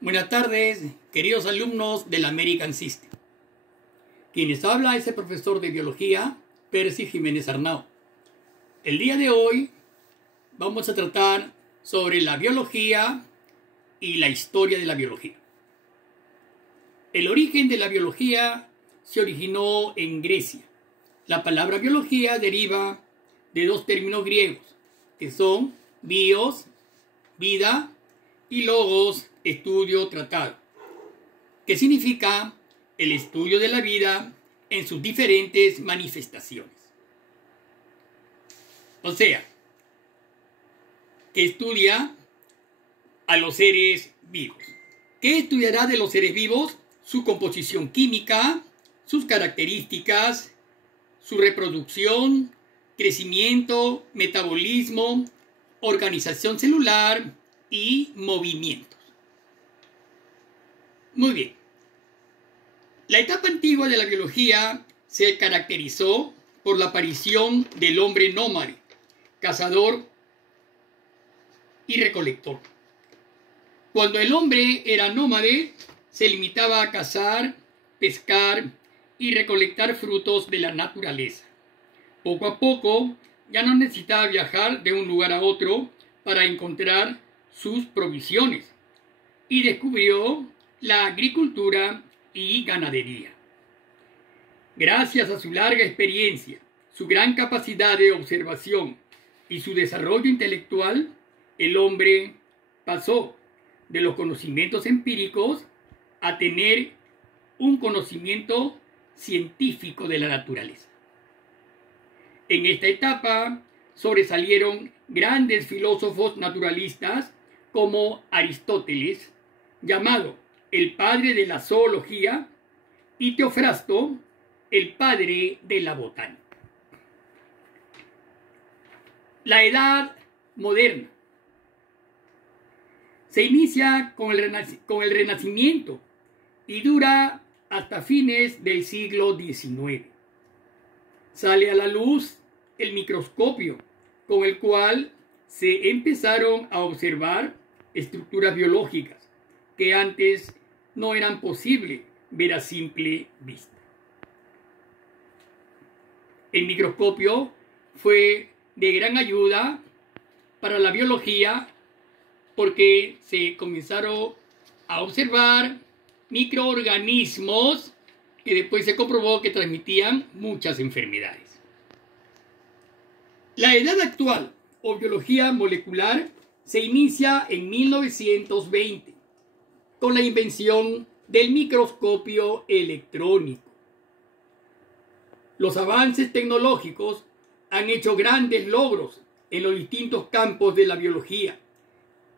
Buenas tardes, queridos alumnos del American System. Quienes habla es el profesor de biología, Percy Jiménez Arnao. El día de hoy vamos a tratar sobre la biología y la historia de la biología. El origen de la biología se originó en Grecia. La palabra biología deriva de dos términos griegos, que son bios, vida, y logos, estudio, tratado, que significa el estudio de la vida en sus diferentes manifestaciones. O sea, que estudia a los seres vivos. ¿Qué estudiará de los seres vivos? Su composición química, sus características, su reproducción, crecimiento, metabolismo, organización celular y movimientos. Muy bien. La etapa antigua de la biología se caracterizó por la aparición del hombre nómade, cazador y recolector. Cuando el hombre era nómade, se limitaba a cazar, pescar y recolectar frutos de la naturaleza. Poco a poco, ya no necesitaba viajar de un lugar a otro para encontrar sus provisiones y descubrió la agricultura y ganadería. Gracias a su larga experiencia, su gran capacidad de observación y su desarrollo intelectual, el hombre pasó de los conocimientos empíricos a tener un conocimiento científico de la naturaleza. En esta etapa sobresalieron grandes filósofos naturalistas como Aristóteles, llamado el padre de la zoología, y Teofrasto, el padre de la botánica. La edad moderna se inicia con el Renacimiento y dura hasta fines del siglo XIX. Sale a la luz el microscopio, con el cual se empezaron a observar estructuras biológicas que antes no eran posible ver a simple vista. El microscopio fue de gran ayuda para la biología porque se comenzaron a observar microorganismos que después se comprobó que transmitían muchas enfermedades. La edad actual o biología molecular se inicia en 1920 con la invención del microscopio electrónico. Los avances tecnológicos han hecho grandes logros en los distintos campos de la biología,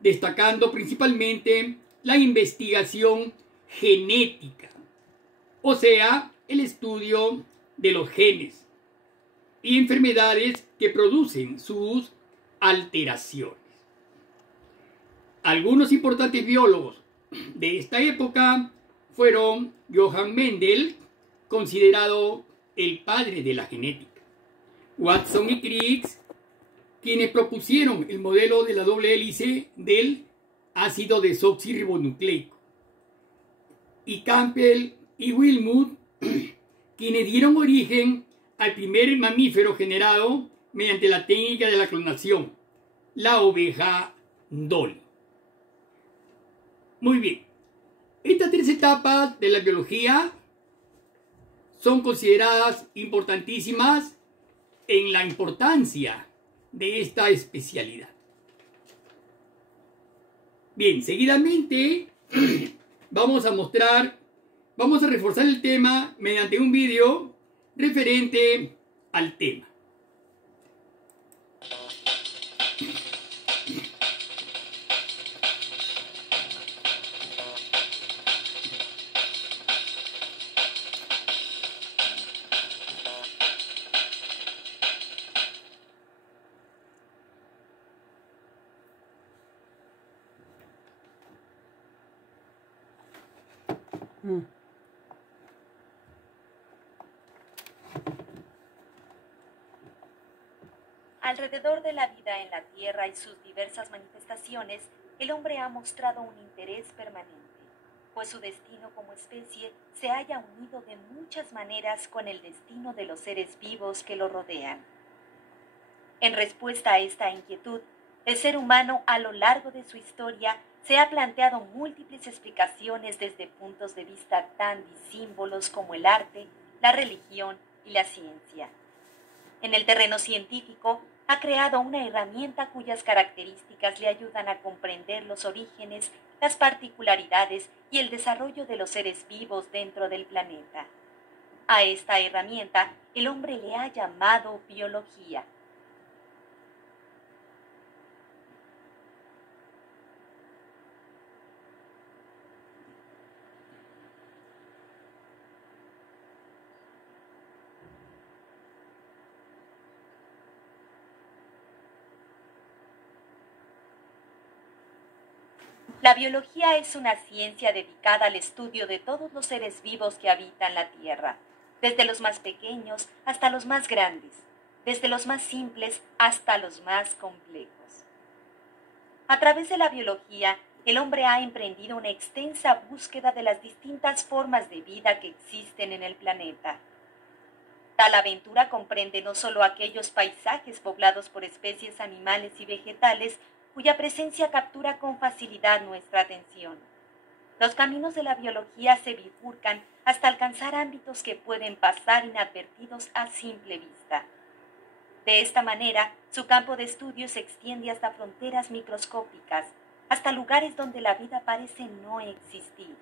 destacando principalmente la investigación genética, o sea, el estudio de los genes y enfermedades que producen sus alteraciones. Algunos importantes biólogos de esta época fueron Johann Mendel, considerado el padre de la genética, Watson y Crick, quienes propusieron el modelo de la doble hélice del ácido desoxirribonucleico, y Campbell y Wilmut, quienes dieron origen al primer mamífero generado mediante la técnica de la clonación, la oveja Dolly. Muy bien, estas tres etapas de la biología son consideradas importantísimas en la importancia de esta especialidad. Bien, seguidamente vamos a reforzar el tema mediante un vídeo referente al tema. Alrededor de la vida en la Tierra y sus diversas manifestaciones, el hombre ha mostrado un interés permanente, pues su destino como especie se halla unido de muchas maneras con el destino de los seres vivos que lo rodean. En respuesta a esta inquietud, el ser humano a lo largo de su historia se ha planteado múltiples explicaciones desde puntos de vista tan disímbolos como el arte, la religión y la ciencia. En el terreno científico, ha creado una herramienta cuyas características le ayudan a comprender los orígenes, las particularidades y el desarrollo de los seres vivos dentro del planeta. A esta herramienta, el hombre le ha llamado biología. La biología es una ciencia dedicada al estudio de todos los seres vivos que habitan la Tierra, desde los más pequeños hasta los más grandes, desde los más simples hasta los más complejos. A través de la biología, el hombre ha emprendido una extensa búsqueda de las distintas formas de vida que existen en el planeta. Tal aventura comprende no solo aquellos paisajes poblados por especies animales y vegetales cuya presencia captura con facilidad nuestra atención. Los caminos de la biología se bifurcan hasta alcanzar ámbitos que pueden pasar inadvertidos a simple vista. De esta manera, su campo de estudio se extiende hasta fronteras microscópicas, hasta lugares donde la vida parece no existir.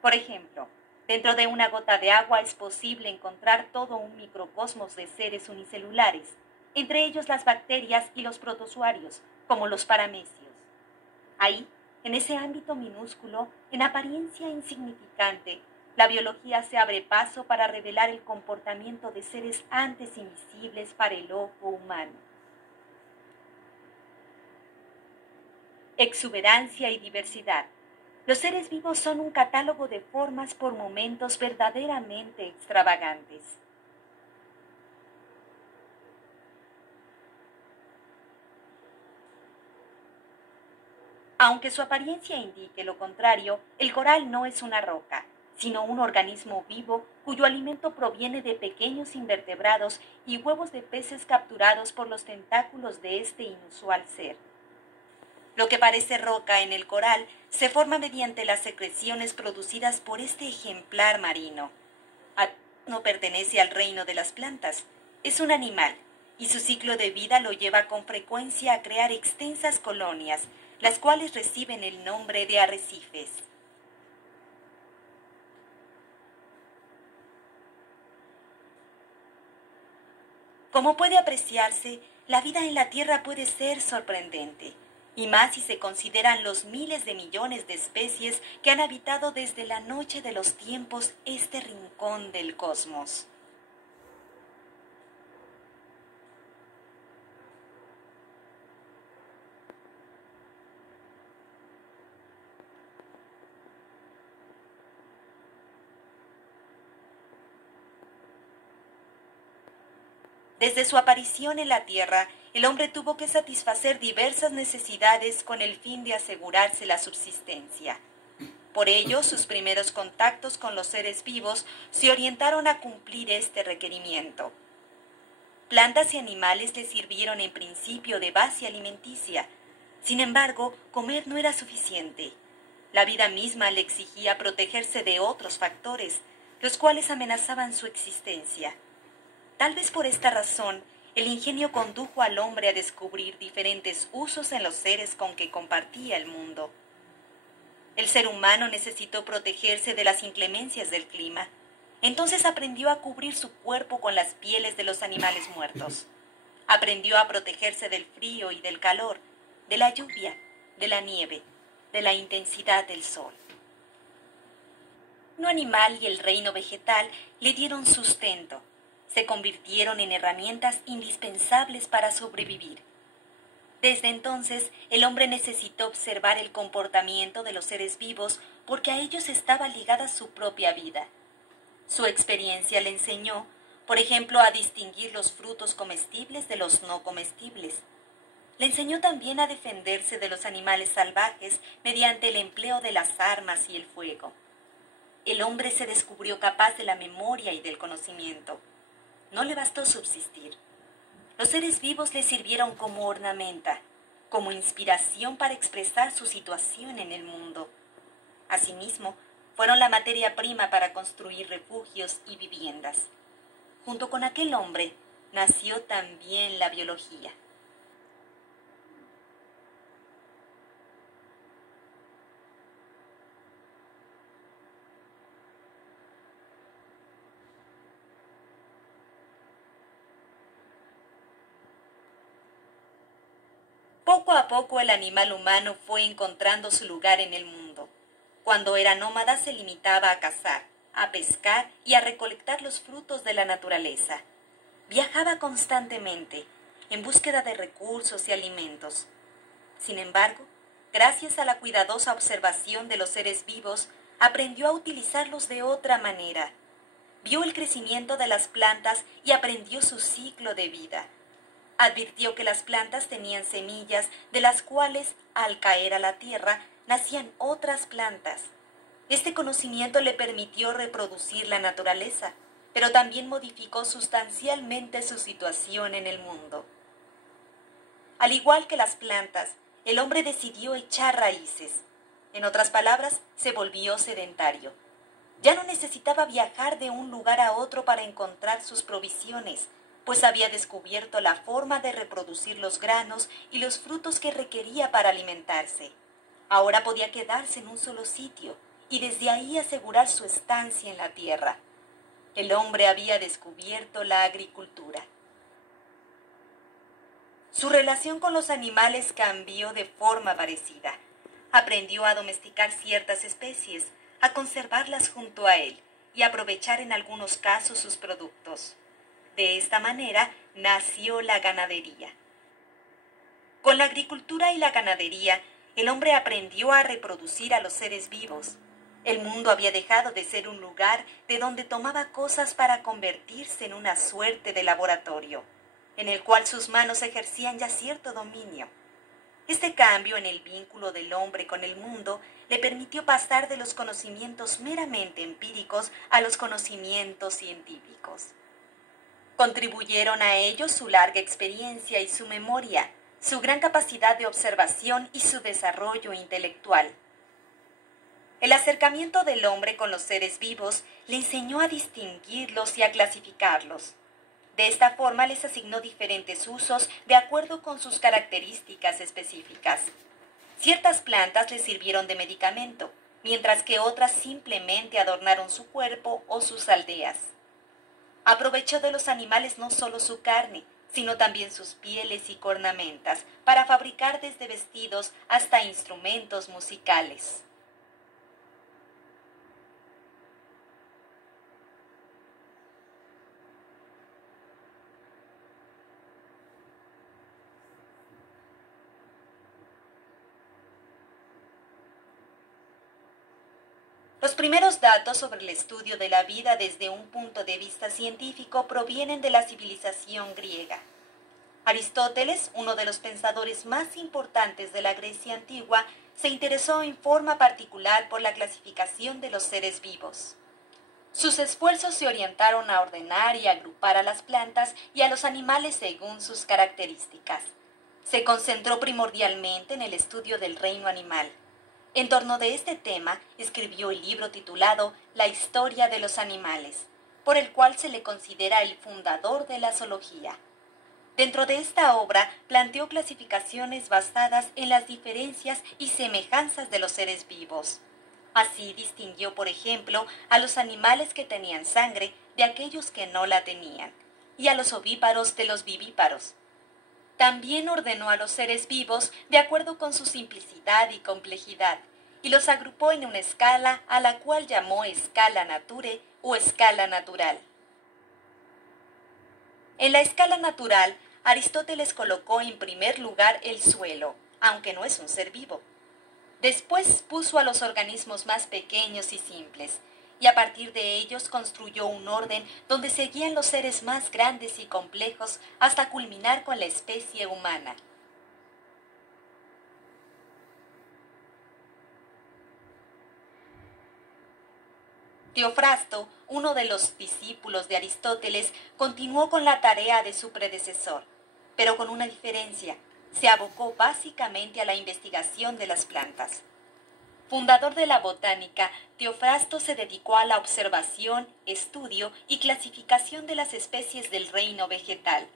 Por ejemplo, dentro de una gota de agua es posible encontrar todo un microcosmos de seres unicelulares, entre ellos las bacterias y los protozoarios, como los paramecios. Ahí, en ese ámbito minúsculo, en apariencia insignificante, la biología se abre paso para revelar el comportamiento de seres antes invisibles para el ojo humano. Exuberancia y diversidad. Los seres vivos son un catálogo de formas por momentos verdaderamente extravagantes. Aunque su apariencia indique lo contrario, el coral no es una roca, sino un organismo vivo cuyo alimento proviene de pequeños invertebrados y huevos de peces capturados por los tentáculos de este inusual ser. Lo que parece roca en el coral se forma mediante las secreciones producidas por este ejemplar marino. No pertenece al reino de las plantas, es un animal, y su ciclo de vida lo lleva con frecuencia a crear extensas colonias, las cuales reciben el nombre de arrecifes. Como puede apreciarse, la vida en la Tierra puede ser sorprendente, y más si se consideran los miles de millones de especies que han habitado desde la noche de los tiempos este rincón del cosmos. Desde su aparición en la Tierra, el hombre tuvo que satisfacer diversas necesidades con el fin de asegurarse la subsistencia. Por ello, sus primeros contactos con los seres vivos se orientaron a cumplir este requerimiento. Plantas y animales le sirvieron en principio de base alimenticia. Sin embargo, comer no era suficiente. La vida misma le exigía protegerse de otros factores, los cuales amenazaban su existencia. Tal vez por esta razón, el ingenio condujo al hombre a descubrir diferentes usos en los seres con que compartía el mundo. El ser humano necesitó protegerse de las inclemencias del clima. Entonces aprendió a cubrir su cuerpo con las pieles de los animales muertos. Aprendió a protegerse del frío y del calor, de la lluvia, de la nieve, de la intensidad del sol. El reino animal y el reino vegetal le dieron sustento. Se convirtieron en herramientas indispensables para sobrevivir. Desde entonces, el hombre necesitó observar el comportamiento de los seres vivos porque a ellos estaba ligada su propia vida. Su experiencia le enseñó Por ejemplo, a distinguir los frutos comestibles de los no comestibles. Le enseñó también a defenderse de los animales salvajes mediante el empleo de las armas y el fuego. El hombre se descubrió capaz de la memoria y del conocimiento. No le bastó subsistir. Los seres vivos le sirvieron como ornamenta, como inspiración para expresar su situación en el mundo. Asimismo, fueron la materia prima para construir refugios y viviendas. Junto con aquel hombre, nació también la biología. Poco a poco el animal humano fue encontrando su lugar en el mundo. Cuando era nómada se limitaba a cazar, a pescar y a recolectar los frutos de la naturaleza. Viajaba constantemente, en búsqueda de recursos y alimentos. Sin embargo, gracias a la cuidadosa observación de los seres vivos, aprendió a utilizarlos de otra manera. Vio el crecimiento de las plantas y aprendió su ciclo de vida. Advirtió que las plantas tenían semillas de las cuales, al caer a la tierra, nacían otras plantas. Este conocimiento le permitió reproducir la naturaleza, pero también modificó sustancialmente su situación en el mundo. Al igual que las plantas, el hombre decidió echar raíces. En otras palabras, se volvió sedentario. Ya no necesitaba viajar de un lugar a otro para encontrar sus provisiones, pues había descubierto la forma de reproducir los granos y los frutos que requería para alimentarse. Ahora podía quedarse en un solo sitio y desde ahí asegurar su estancia en la tierra. El hombre había descubierto la agricultura. Su relación con los animales cambió de forma parecida. Aprendió a domesticar ciertas especies, a conservarlas junto a él y a aprovechar en algunos casos sus productos. De esta manera nació la ganadería. Con la agricultura y la ganadería, el hombre aprendió a reproducir a los seres vivos. El mundo había dejado de ser un lugar de donde tomaba cosas para convertirse en una suerte de laboratorio, en el cual sus manos ejercían ya cierto dominio. Este cambio en el vínculo del hombre con el mundo le permitió pasar de los conocimientos meramente empíricos a los conocimientos científicos. Contribuyeron a ello su larga experiencia y su memoria, su gran capacidad de observación y su desarrollo intelectual. El acercamiento del hombre con los seres vivos le enseñó a distinguirlos y a clasificarlos. De esta forma les asignó diferentes usos de acuerdo con sus características específicas. Ciertas plantas les sirvieron de medicamento, mientras que otras simplemente adornaron su cuerpo o sus aldeas. Aprovechó de los animales no solo su carne, sino también sus pieles y cornamentas, para fabricar desde vestidos hasta instrumentos musicales. Los primeros datos sobre el estudio de la vida desde un punto de vista científico provienen de la civilización griega. Aristóteles, uno de los pensadores más importantes de la Grecia antigua, se interesó en forma particular por la clasificación de los seres vivos. Sus esfuerzos se orientaron a ordenar y agrupar a las plantas y a los animales según sus características. Se concentró primordialmente en el estudio del reino animal. En torno de este tema, escribió el libro titulado La historia de los animales, por el cual se le considera el fundador de la zoología. Dentro de esta obra, planteó clasificaciones basadas en las diferencias y semejanzas de los seres vivos. Así distinguió, por ejemplo, a los animales que tenían sangre de aquellos que no la tenían, y a los ovíparos de los vivíparos. También ordenó a los seres vivos de acuerdo con su simplicidad y complejidad, y los agrupó en una escala a la cual llamó escala nature o escala natural. En la escala natural, Aristóteles colocó en primer lugar el suelo, aunque no es un ser vivo. Después puso a los organismos más pequeños y simples, y a partir de ellos construyó un orden donde seguían los seres más grandes y complejos hasta culminar con la especie humana. Teofrasto, uno de los discípulos de Aristóteles, continuó con la tarea de su predecesor, pero con una diferencia: se abocó básicamente a la investigación de las plantas. Fundador de la botánica, Teofrasto se dedicó a la observación, estudio y clasificación de las especies del reino vegetal.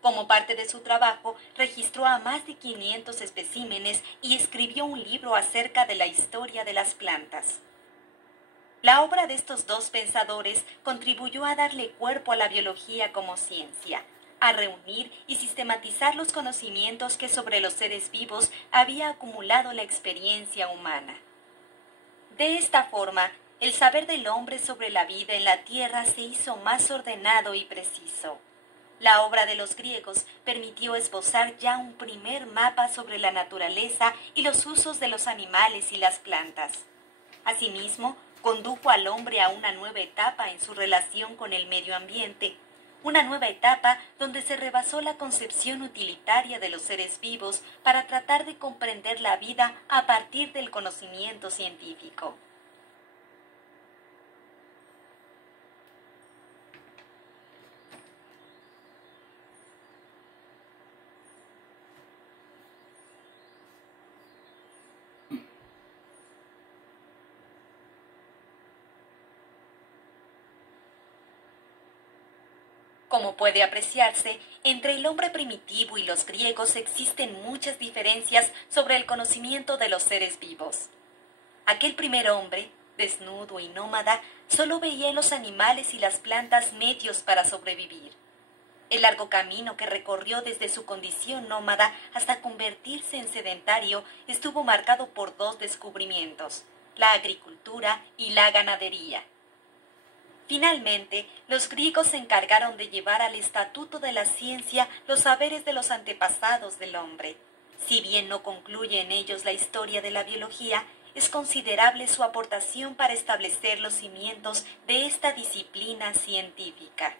Como parte de su trabajo, registró a más de 500 especímenes y escribió un libro acerca de la historia de las plantas. La obra de estos dos pensadores contribuyó a darle cuerpo a la biología como ciencia, a reunir y sistematizar los conocimientos que sobre los seres vivos había acumulado la experiencia humana. De esta forma, el saber del hombre sobre la vida en la tierra se hizo más ordenado y preciso. La obra de los griegos permitió esbozar ya un primer mapa sobre la naturaleza y los usos de los animales y las plantas. Asimismo, condujo al hombre a una nueva etapa en su relación con el medio ambiente, una nueva etapa donde se rebasó la concepción utilitaria de los seres vivos para tratar de comprender la vida a partir del conocimiento científico. Como puede apreciarse, entre el hombre primitivo y los griegos existen muchas diferencias sobre el conocimiento de los seres vivos. Aquel primer hombre, desnudo y nómada, solo veía en los animales y las plantas medios para sobrevivir. El largo camino que recorrió desde su condición nómada hasta convertirse en sedentario estuvo marcado por dos descubrimientos: la agricultura y la ganadería. Finalmente, los griegos se encargaron de llevar al estatuto de la ciencia los saberes de los antepasados del hombre. Si bien no concluye en ellos la historia de la biología, es considerable su aportación para establecer los cimientos de esta disciplina científica.